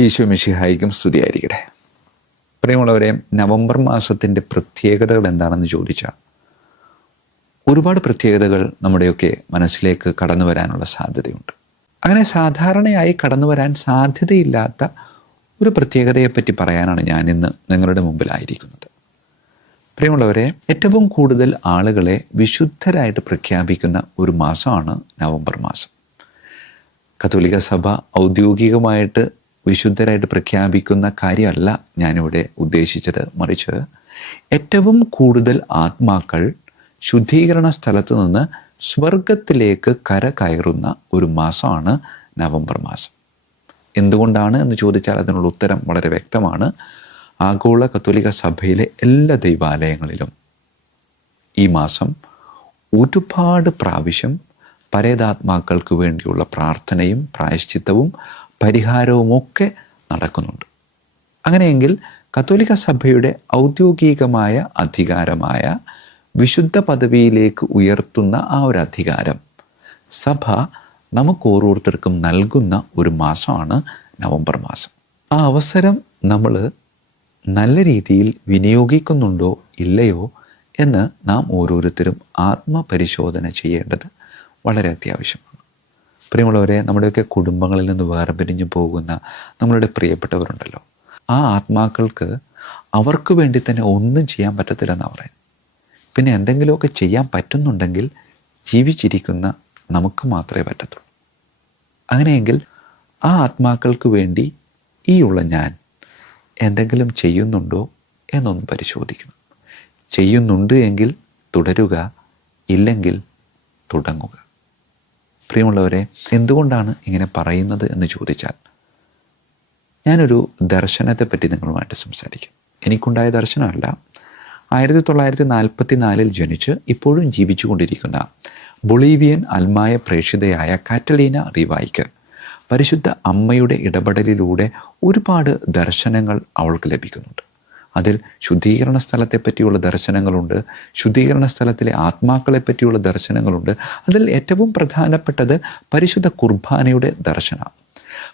ഈശോ മിഷിഹായിക്കും സ്തുതിയായിരിക്കട്ടെ. പ്രിയമുള്ളവരെ നവംബർ മാസത്തിന്റെ പ്രത്യേകതകൾ എന്താണെന്ന് ചോദിച്ചാൽ ഒരുപാട് പ്രത്യേകതകൾ നമ്മുടെയൊക്കെ മനസ്സിലേക്ക് കടന്നു വരാനുള്ള സാധ്യതയുണ്ട്. അങ്ങനെ സാധാരണയായി കടന്നു വരാൻ സാധ്യതയില്ലാത്ത ഒരു പ്രത്യേകതയെപ്പറ്റി പറയാനാണ് ഞാൻ ഇന്ന് നിങ്ങളുടെ മുമ്പിലായിരിക്കുന്നത്. പ്രിയമുള്ളവരെ ഏറ്റവും കൂടുതൽ ആളുകളെ വിശുദ്ധരായിട്ട് പ്രഖ്യാപിക്കുന്ന ഒരു മാസമാണ് നവംബർ മാസം. കത്തോലിക്ക സഭ ഔദ്യോഗികമായിട്ട് വിശുദ്ധരായിട്ട് പ്രഖ്യാപിക്കുന്ന കാര്യമല്ല ഞാനിവിടെ ഉദ്ദേശിച്ചത്. മറിച്ച് ഏറ്റവും കൂടുതൽ ആത്മാക്കൾ ശുദ്ധീകരണ സ്ഥലത്ത് നിന്ന് സ്വർഗത്തിലേക്ക് കര കയറുന്ന ഒരു മാസമാണ് നവംബർ മാസം. എന്തുകൊണ്ടാണ് എന്ന് ചോദിച്ചാൽ അതിനുള്ള ഉത്തരം വളരെ വ്യക്തമാണ്. ആഗോള കത്തോലിക സഭയിലെ എല്ലാ ദൈവാലയങ്ങളിലും ഈ മാസം ഒരുപാട് പ്രാവശ്യം പരേതാത്മാക്കൾക്ക് വേണ്ടിയുള്ള പ്രാർത്ഥനയും പ്രായശ്ചിത്തവും പരിഹാരവുമൊക്കെ നടക്കുന്നുണ്ട്. അങ്ങനെയെങ്കിൽ കത്തോലിക്ക സഭയുടെ ഔദ്യോഗികമായ അധികാരമായ വിശുദ്ധ പദവിയിലേക്ക് ഉയർത്തുന്ന ആ ഒരു അധികാരം സഭ നമുക്ക് ഓരോരുത്തർക്കും നൽകുന്ന ഒരു മാസമാണ് നവംബർ മാസം. ആ അവസരം നമ്മൾ നല്ല രീതിയിൽ വിനിയോഗിക്കുന്നുണ്ടോ ഇല്ലയോ എന്ന് നാം ഓരോരുത്തരും ആത്മപരിശോധന ചെയ്യേണ്ടത് വളരെ അത്യാവശ്യമാണ്. പ്രിയമുള്ളവരെ നമ്മുടെയൊക്കെ കുടുംബങ്ങളിൽ നിന്ന് വേർപിരിഞ്ഞു പോകുന്ന നമ്മളുടെ പ്രിയപ്പെട്ടവരുണ്ടല്ലോ. ആ ആത്മാക്കൾക്ക് അവർക്ക് വേണ്ടി തന്നെ ഒന്നും ചെയ്യാൻ പറ്റത്തില്ലെന്നാണ് പറയുന്നത്. പിന്നെ എന്തെങ്കിലുമൊക്കെ ചെയ്യാൻ പറ്റുന്നുണ്ടെങ്കിൽ ജീവിച്ചിരിക്കുന്ന നമുക്ക് മാത്രമേ പറ്റത്തുള്ളൂ. അങ്ങനെയെങ്കിൽ ആ ആത്മാക്കൾക്ക് വേണ്ടി ഈ ഉള്ള ഞാൻ എന്തെങ്കിലും ചെയ്യുന്നുണ്ടോ എന്നൊന്ന് പരിശോധിക്കണം. ചെയ്യുന്നുണ്ട് എങ്കിൽ തുടരുക ഇല്ലെങ്കിൽ തുടങ്ങുക. പ്രിയമുള്ളവരെ എന്തുകൊണ്ടാണ് ഇങ്ങനെ പറയുന്നത് എന്ന് ചോദിച്ചാൽ ഞാനൊരു ദർശനത്തെപ്പറ്റി നിങ്ങളുമായിട്ട് സംസാരിക്കും. എനിക്കുണ്ടായ ദർശനമല്ല. ആയിരത്തി തൊള്ളായിരത്തി നാൽപ്പത്തി നാലിൽ ജനിച്ച് ഇപ്പോഴും ജീവിച്ചുകൊണ്ടിരിക്കുന്ന ബൊളീവിയൻ അൽമായ പ്രേക്ഷിതയായ കാറ്റലീന റിവായിക്ക് പരിശുദ്ധ അമ്മയുടെ ഇടപെടലിലൂടെ ഒരുപാട് ദർശനങ്ങൾ അവൾക്ക് ലഭിക്കുന്നുണ്ട്. അതിൽ ശുദ്ധീകരണ സ്ഥലത്തെ പറ്റിയുള്ള ദർശനങ്ങളുണ്ട് ശുദ്ധീകരണ സ്ഥലത്തിലെ ആത്മാക്കളെ പറ്റിയുള്ള ദർശനങ്ങളുണ്ട്. അതിൽ ഏറ്റവും പ്രധാനപ്പെട്ടത് പരിശുദ്ധ കുർബാനയുടെ ദർശനം.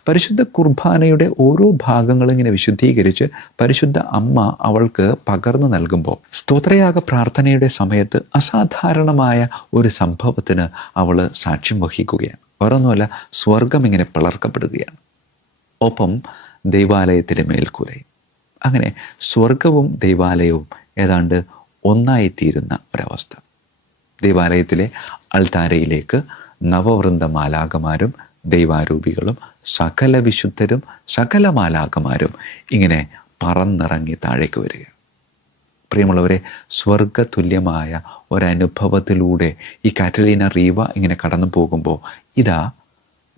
പരിശുദ്ധ കുർബാനയുടെ ഓരോ ഭാഗങ്ങളും ഇങ്ങനെ വിശുദ്ധീകരിച്ച് പരിശുദ്ധ അമ്മ അവൾക്ക് പകർന്നു നൽകുമ്പോൾ സ്തോത്രയാഗ പ്രാർത്ഥനയുടെ സമയത്ത് അസാധാരണമായ ഒരു സംഭവത്തിന് അവൾ സാക്ഷ്യം വഹിക്കുകയാണ്. വേറൊന്നുമല്ല സ്വർഗം ഇങ്ങനെ പിളർക്കപ്പെടുകയാണ്. ഒപ്പം ദൈവാലയത്തിലെ മേൽക്കൂരയും. അങ്ങനെ സ്വർഗവും ദൈവാലയവും ഏതാണ്ട് ഒന്നായിത്തീരുന്ന ഒരവസ്ഥ. ദൈവാലയത്തിലെ അൾത്താരയിലേക്ക് നവവൃന്ദ മാലാകമാരും ദൈവാരൂപികളും സകല വിശുദ്ധരും സകല മാലാകമാരും ഇങ്ങനെ പറന്നിറങ്ങി താഴേക്ക് വരിക പ്രിയമുള്ളവരെ സ്വർഗതുല്യമായ ഒരനുഭവത്തിലൂടെ ഈ കാറ്റലീന റീവ ഇങ്ങനെ കടന്നു പോകുമ്പോൾ ഇതാ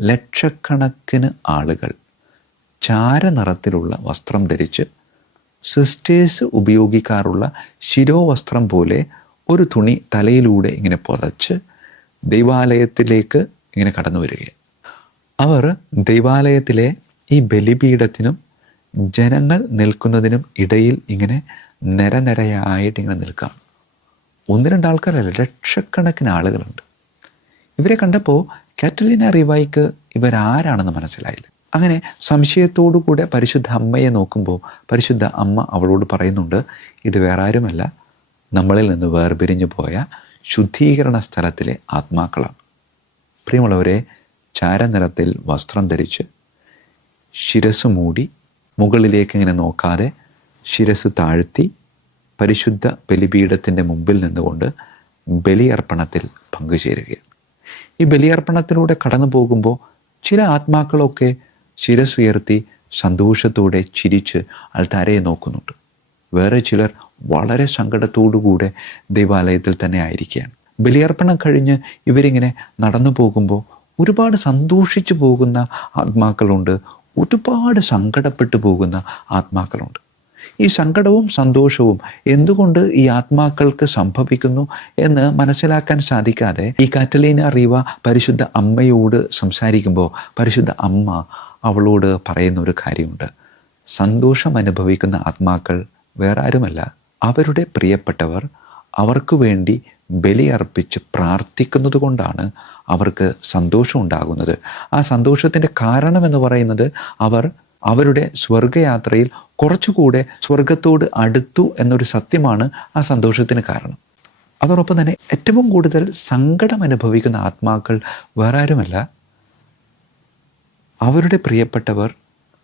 ലക്ഷക്കണക്കിന് ആളുകൾ ചാരനിറത്തിലുള്ള വസ്ത്രം ധരിച്ച് സിസ്റ്റേഴ്സ് ഉപയോഗിക്കാറുള്ള ശിരോവസ്ത്രം പോലെ ഒരു തുണി തലയിലൂടെ ഇങ്ങനെ പുതച്ച് ദൈവാലയത്തിലേക്ക് ഇങ്ങനെ കടന്നു വരികയാണ്. അവർ ദൈവാലയത്തിലെ ഈ ബലിപീഠത്തിനും ജനങ്ങൾ നിൽക്കുന്നതിനും ഇടയിൽ ഇങ്ങനെ നിരനിരയായിട്ട് ഇങ്ങനെ നിൽക്കാം. ഒന്ന് രണ്ട് ആൾക്കാരല്ല ലക്ഷക്കണക്കിന് ആളുകളുണ്ട്. ഇവരെ കണ്ടപ്പോൾ കാറ്റലിന റിവായിക്ക് ഇവരാരാണെന്ന് മനസ്സിലായില്ല. അങ്ങനെ സംശയത്തോടു കൂടെ പരിശുദ്ധ അമ്മയെ നോക്കുമ്പോൾ പരിശുദ്ധ അമ്മ അവളോട് പറയുന്നുണ്ട് ഇത് വേറെ ആരുമല്ല നമ്മളിൽ നിന്ന് വേർപിരിഞ്ഞു പോയ ശുദ്ധീകരണ സ്ഥലത്തിലെ ആത്മാക്കളാണ്. പ്രിയമുള്ളവരെ ചാരനിറത്തിൽ വസ്ത്രം ധരിച്ച് ശിരസ് മൂടി മുകളിലേക്ക് ഇങ്ങനെ നോക്കാതെ ശിരസ് താഴ്ത്തി പരിശുദ്ധ ബലിപീഠത്തിന്റെ മുമ്പിൽ നിന്നുകൊണ്ട് ബലിയർപ്പണത്തിൽ പങ്കുചേരുകയാണ്. ഈ ബലിയർപ്പണത്തിലൂടെ കടന്നു പോകുമ്പോൾ ചില ആത്മാക്കളൊക്കെ ശിരസുയർത്തി സന്തോഷത്തോടെ ചിരിച്ച് അൾത്താരയെ നോക്കുന്നുണ്ട്. വേറെ ചിലർ വളരെ സങ്കടത്തോടുകൂടെ ദേവാലയത്തിൽ തന്നെ ആയിരിക്കുകയാണ്. ബലിയർപ്പണം കഴിഞ്ഞ് ഇവരിങ്ങനെ നടന്നു പോകുമ്പോൾ ഒരുപാട് സന്തോഷിച്ചു പോകുന്ന ആത്മാക്കളുണ്ട്. ഒരുപാട് സങ്കടപ്പെട്ടു പോകുന്ന ആത്മാക്കളുണ്ട്. ഈ സങ്കടവും സന്തോഷവും എന്തുകൊണ്ട് ഈ ആത്മാക്കൾക്ക് സംഭവിക്കുന്നു എന്ന് മനസ്സിലാക്കാൻ സാധിക്കാതെ ഈ കാറ്റലീന റീവ പരിശുദ്ധ അമ്മയോട് സംസാരിക്കുമ്പോൾ പരിശുദ്ധ അമ്മ അവളോട് പറയുന്ന ഒരു കാര്യമുണ്ട്. സന്തോഷം അനുഭവിക്കുന്ന ആത്മാക്കൾ വേറെ ആരുമല്ല അവരുടെ പ്രിയപ്പെട്ടവർ അവർക്ക് വേണ്ടി ബലിയർപ്പിച്ച് പ്രാർത്ഥിക്കുന്നത് കൊണ്ടാണ് അവർക്ക് സന്തോഷം ഉണ്ടാകുന്നത്. ആ സന്തോഷത്തിന്റെ കാരണം എന്ന് പറയുന്നത് അവർ അവരുടെ സ്വർഗയാത്രയിൽ കുറച്ചുകൂടെ സ്വർഗത്തോട് അടുത്തു എന്നൊരു സത്യമാണ് ആ സന്തോഷത്തിന് കാരണം. അതോടൊപ്പം തന്നെ ഏറ്റവും കൂടുതൽ സങ്കടം അനുഭവിക്കുന്ന ആത്മാക്കൾ വേറെ ആരുമല്ല അവരുടെ പ്രിയപ്പെട്ടവർ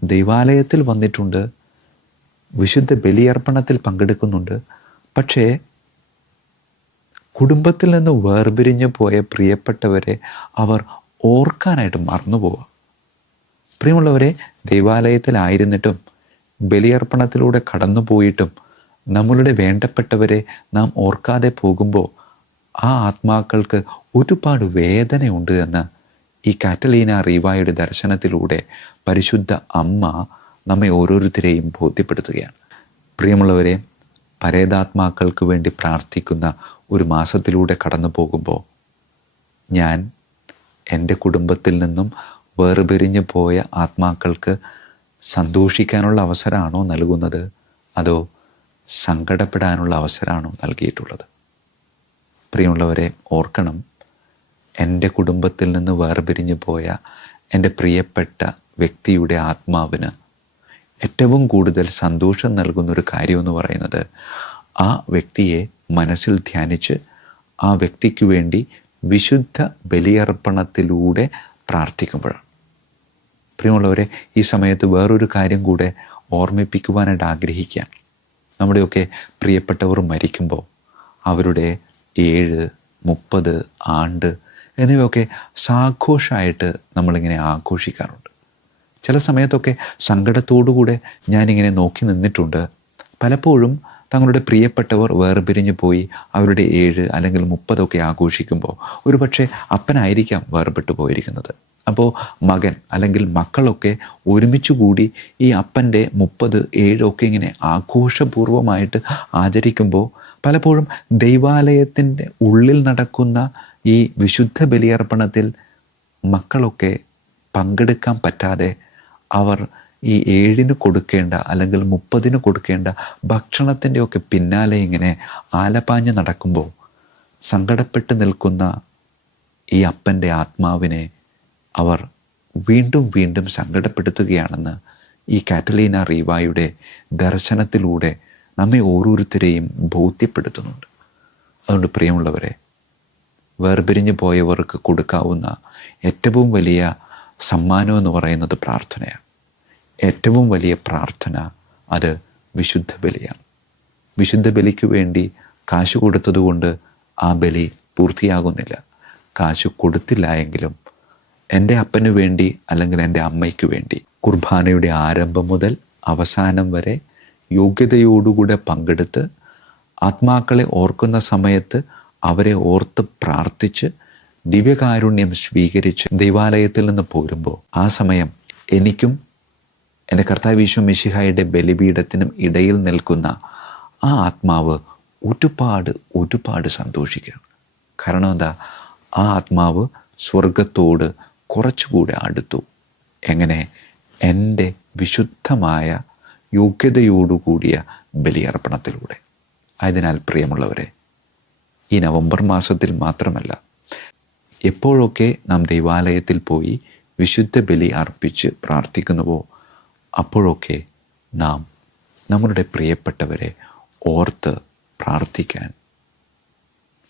ദൈവാലയത്തിൽ വന്നിട്ടുണ്ട് വിശുദ്ധ ബലിയർപ്പണത്തിൽ പങ്കെടുക്കുന്നുണ്ട്. പക്ഷേ കുടുംബത്തിൽ നിന്ന് വേർപിരിഞ്ഞു പോയ പ്രിയപ്പെട്ടവരെ അവർ ഓർക്കാനായിട്ട് മറന്നുപോവുക. പ്രിയമുള്ളവരെ ദൈവാലയത്തിലായിരുന്നിട്ടും ബലിയർപ്പണത്തിലൂടെ കടന്നു പോയിട്ടും നമ്മളുടെ വേണ്ടപ്പെട്ടവരെ നാം ഓർക്കാതെ പോകുമ്പോൾ ആ ആത്മാക്കൾക്ക് ഒരുപാട് വേദനയുണ്ട് എന്ന് ഈ കാറ്റലീന റീവായുടെ ദർശനത്തിലൂടെ പരിശുദ്ധ അമ്മ നമ്മെ ഓരോരുത്തരെയും ബോധ്യപ്പെടുത്തുകയാണ്. പ്രിയമുള്ളവരെ പരേതാത്മാക്കൾക്ക് വേണ്ടി പ്രാർത്ഥിക്കുന്ന ഒരു മാസത്തിലൂടെ കടന്നു പോകുമ്പോൾ ഞാൻ എന്റെ കുടുംബത്തിൽ നിന്നും വേർപിരിഞ്ഞു പോയ ആത്മാക്കൾക്ക് സന്തോഷിക്കാനുള്ള അവസരമാണോ നൽകുന്നത്? അതോ സങ്കടപ്പെടാനുള്ള അവസരമാണോ നൽകിയിട്ടുള്ളത്? പ്രിയമുള്ളവരെ ഓർക്കണം എന്റെ കുടുംബത്തിൽ നിന്ന് വേർപിരിഞ്ഞു പോയ എന്റെ പ്രിയപ്പെട്ട വ്യക്തിയുടെ ആത്മാവിന് ഏറ്റവും കൂടുതൽ സന്തോഷം നൽകുന്ന ഒരു കാര്യമെന്ന് പറയുന്നത് ആ വ്യക്തിയെ മനസ്സിൽ ധ്യാനിച്ച് ആ വ്യക്തിക്ക് വേണ്ടി വിശുദ്ധ ബലിയർപ്പണത്തിലൂടെ പ്രാർത്ഥിക്കുമ്പോഴാണ്. പ്രിയമുള്ളവരെ ഈ സമയത്ത് വേറൊരു കാര്യം കൂടെ ഓർമ്മിപ്പിക്കുവാനായിട്ട് ആഗ്രഹിക്കാം. നമ്മുടെയൊക്കെ പ്രിയപ്പെട്ടവർ മരിക്കുമ്പോൾ അവരുടെ ഏഴ് മുപ്പത് ആണ്ട് എന്നിവയൊക്കെ സാഘോഷമായിട്ട് നമ്മളിങ്ങനെ ആഘോഷിക്കാറുണ്ട്. ചില സമയത്തൊക്കെ സങ്കടത്തോടുകൂടെ ഞാനിങ്ങനെ നോക്കി നിന്നിട്ടുണ്ട്. പലപ്പോഴും തങ്ങളുടെ പ്രിയപ്പെട്ടവർ വേർപിരിഞ്ഞു പോയി അവരുടെ ഏഴ് അല്ലെങ്കിൽ മുപ്പതൊക്കെ ആഘോഷിക്കുമ്പോൾ ഒരു പക്ഷേ അപ്പനായിരിക്കാം വേർപെട്ടു പോയിരിക്കുന്നത്. അപ്പോൾ മകൻ അല്ലെങ്കിൽ മക്കളൊക്കെ ഒരുമിച്ച് കൂടി ഈ അപ്പന്റെ മുപ്പത് ഏഴൊക്കെ ഇങ്ങനെ ആഘോഷപൂർവമായിട്ട് ആചരിക്കുമ്പോൾ പലപ്പോഴും ദൈവാലയത്തിന്റെ ഉള്ളിൽ നടക്കുന്ന ഈ വിശുദ്ധ ബലിയർപ്പണത്തിൽ മക്കളൊക്കെ പങ്കെടുക്കാൻ പറ്റാതെ അവർ ഈ ഏഴിന് കൊടുക്കേണ്ട അല്ലെങ്കിൽ മുപ്പതിന് കൊടുക്കേണ്ട ഭക്ഷണത്തിന്റെയൊക്കെ പിന്നാലെ ഇങ്ങനെ ആലപ്പാഞ്ഞ് നടക്കുമ്പോൾ സങ്കടപ്പെട്ട് നിൽക്കുന്ന ഈ അപ്പന്റെ ആത്മാവിനെ അവർ വീണ്ടും വീണ്ടും സങ്കടപ്പെടുത്തുകയാണെന്ന് ഈ കാറ്റലീന റീവായുടെ ദർശനത്തിലൂടെ നമ്മെ ഓരോരുത്തരെയും ബോധ്യപ്പെടുത്തുന്നുണ്ട്. അതുകൊണ്ട് പ്രിയമുള്ളവരെ വേർപിരിഞ്ഞു പോയവർക്ക് കൊടുക്കാവുന്ന ഏറ്റവും വലിയ സമ്മാനം എന്ന് പറയുന്നത് പ്രാർത്ഥനയാണ്. ഏറ്റവും വലിയ പ്രാർത്ഥന അത് വിശുദ്ധ ബലിയാണ്. വിശുദ്ധ ബലിക്ക് വേണ്ടി കാശ് കൊടുത്തതുകൊണ്ട് ആ ബലി പൂർത്തിയാകുന്നില്ല. കാശ് കൊടുത്തില്ല എങ്കിലും എന്റെ അപ്പന് വേണ്ടി അല്ലെങ്കിൽ എന്റെ അമ്മയ്ക്ക് വേണ്ടി കുർബാനയുടെ ആരംഭം മുതൽ അവസാനം വരെ യോഗ്യതയോടുകൂടെ പങ്കെടുത്ത് ആത്മാക്കളെ ഓർക്കുന്ന സമയത്ത് അവരെ ഓർത്ത് പ്രാർത്ഥിച്ച് ദിവ്യകാരുണ്യം സ്വീകരിച്ച് ദൈവാലയത്തിൽ നിന്ന് പോരുമ്പോൾ ആ സമയം എനിക്കും എന്റെ കർത്താവ് വിശ്വ മിശിഹായുടെ ബലിപീഠത്തിനും ഇടയിൽ നിൽക്കുന്ന ആ ആത്മാവ് ഒരുപാട് ഒരുപാട് സന്തോഷിക്കുകയാണ് കാരണം എന്താ? ആ ആത്മാവ് സ്വർഗത്തോട് കുറച്ചുകൂടെ അടുത്തു. എങ്ങനെ? എന്റെ വിശുദ്ധമായ യോഗ്യതയോടുകൂടിയ ബലിയർപ്പണത്തിലൂടെ. അതിനാൽ പ്രിയമുള്ളവരെ ഈ നവംബർ മാസത്തിൽ മാത്രമല്ല എപ്പോഴൊക്കെ നാം ദൈവാലയത്തിൽ പോയി വിശുദ്ധ ബലി അർപ്പിച്ച് പ്രാർത്ഥിക്കുന്നുവോ അപ്പോഴൊക്കെ നാം നമ്മളുടെ പ്രിയപ്പെട്ടവരെ ഓർത്ത് പ്രാർത്ഥിക്കാൻ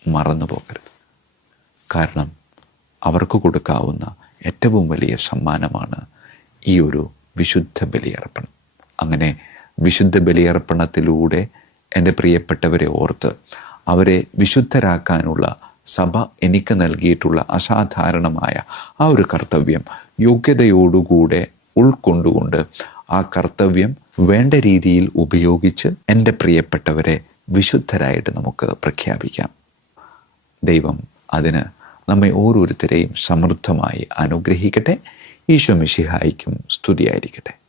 മറന്നു പോകരുത്. കാരണം അവർക്ക് കൊടുക്കാവുന്ന ഏറ്റവും വലിയ സമ്മാനമാണ് ഈ ഒരു വിശുദ്ധ ബലിയർപ്പണം അങ്ങനെ വിശുദ്ധ ബലിയർപ്പണത്തിലൂടെ എന്റെ പ്രിയപ്പെട്ടവരെ ഓർത്ത് അവരെ വിശുദ്ധരാക്കാനുള്ള സഭ എനിക്ക് നൽകിയിട്ടുള്ള അസാധാരണമായ ആ ഒരു കർത്തവ്യം യോഗ്യതയോടുകൂടെ ഉൾക്കൊണ്ടുകൊണ്ട് ആ കർത്തവ്യം വേണ്ട രീതിയിൽ ഉപയോഗിച്ച് എന്റെ പ്രിയപ്പെട്ടവരെ വിശുദ്ധരായിട്ട് നമുക്ക് പ്രഖ്യാപിക്കാം. ദൈവം അതിന് നമ്മെ ഓരോരുത്തരെയും സമൃദ്ധമായി അനുഗ്രഹിക്കട്ടെ. ഈശോ മിഷിഹായിക്കും സ്തുതിയായിരിക്കട്ടെ.